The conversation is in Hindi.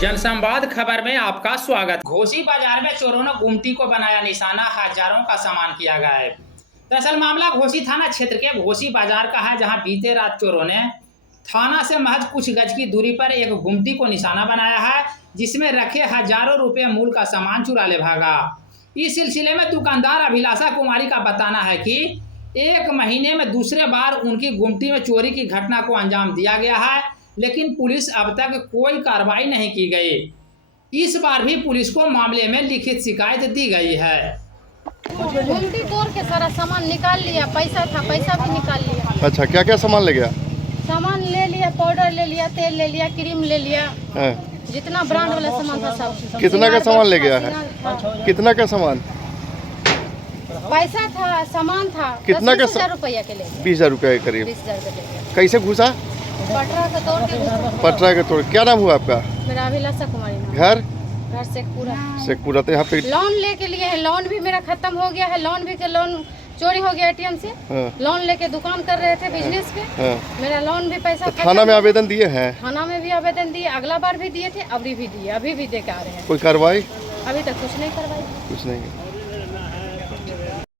जनसंवाद खबर में आपका स्वागत। घोसी बाजार में चोरों ने गुमटी को बनाया निशाना, हजारों का सामान किया गायब। दरअसल मामला घोसी थाना क्षेत्र के घोसी बाजार का है, जहां बीते रात चोरों ने थाना से महज कुछ गज की दूरी पर एक गुमटी को निशाना बनाया है, जिसमें रखे हजारों रुपए मूल्य का सामान चुरा ले भागा। इस सिलसिले में दुकानदार अभिलाषा कुमारी का बताना है कि एक महीने में दूसरे बार उनकी गुमटी में चोरी की घटना को अंजाम दिया गया है, लेकिन पुलिस अब तक कोई कार्रवाई नहीं की गई। इस बार भी पुलिस को मामले में लिखित शिकायत दी गई है। गुमटी तोड़ के सारा सामान निकाल लिया, पैसा था पैसा भी निकाल लिया। अच्छा, क्या क्या सामान ले गया? सामान ले लिया, पाउडर ले लिया, तेल ले लिया, क्रीम ले लिया, जितना ब्रांड वाला सामान था सब। कितना का सामान ले गया है? कितना का सामान? पैसा था, सामान था। कितना का? 20,000 रुपया के ले। 20,000 रुपया के करीब। 20,000 के। कैसे घुसा? पटरा का तोड़ के घुसा। पटरा के तोड़। क्या नाम हुआ आपका? मेरा अभिलाषा कुमारी नाम। घर शेखपुरा। शेखपुरा। तो यहाँ पे लोन लेके लिए है, लोन भी मेरा खत्म हो गया है। लोन भी के लोन चोरी हो गया एटीएम से। लोन लेके दुकान कर रहे थे बिजनेस पे। मेरा लोन भी पैसा। तो थाना में आवेदन दिए हैं? थाना में भी आवेदन दिए, अगला बार भी दिए थे, अभी भी दिए, अभी भी दे के आ रहे हैं। कोई कार्रवाई? अभी तक कुछ नहीं करवाई। कुछ नहीं।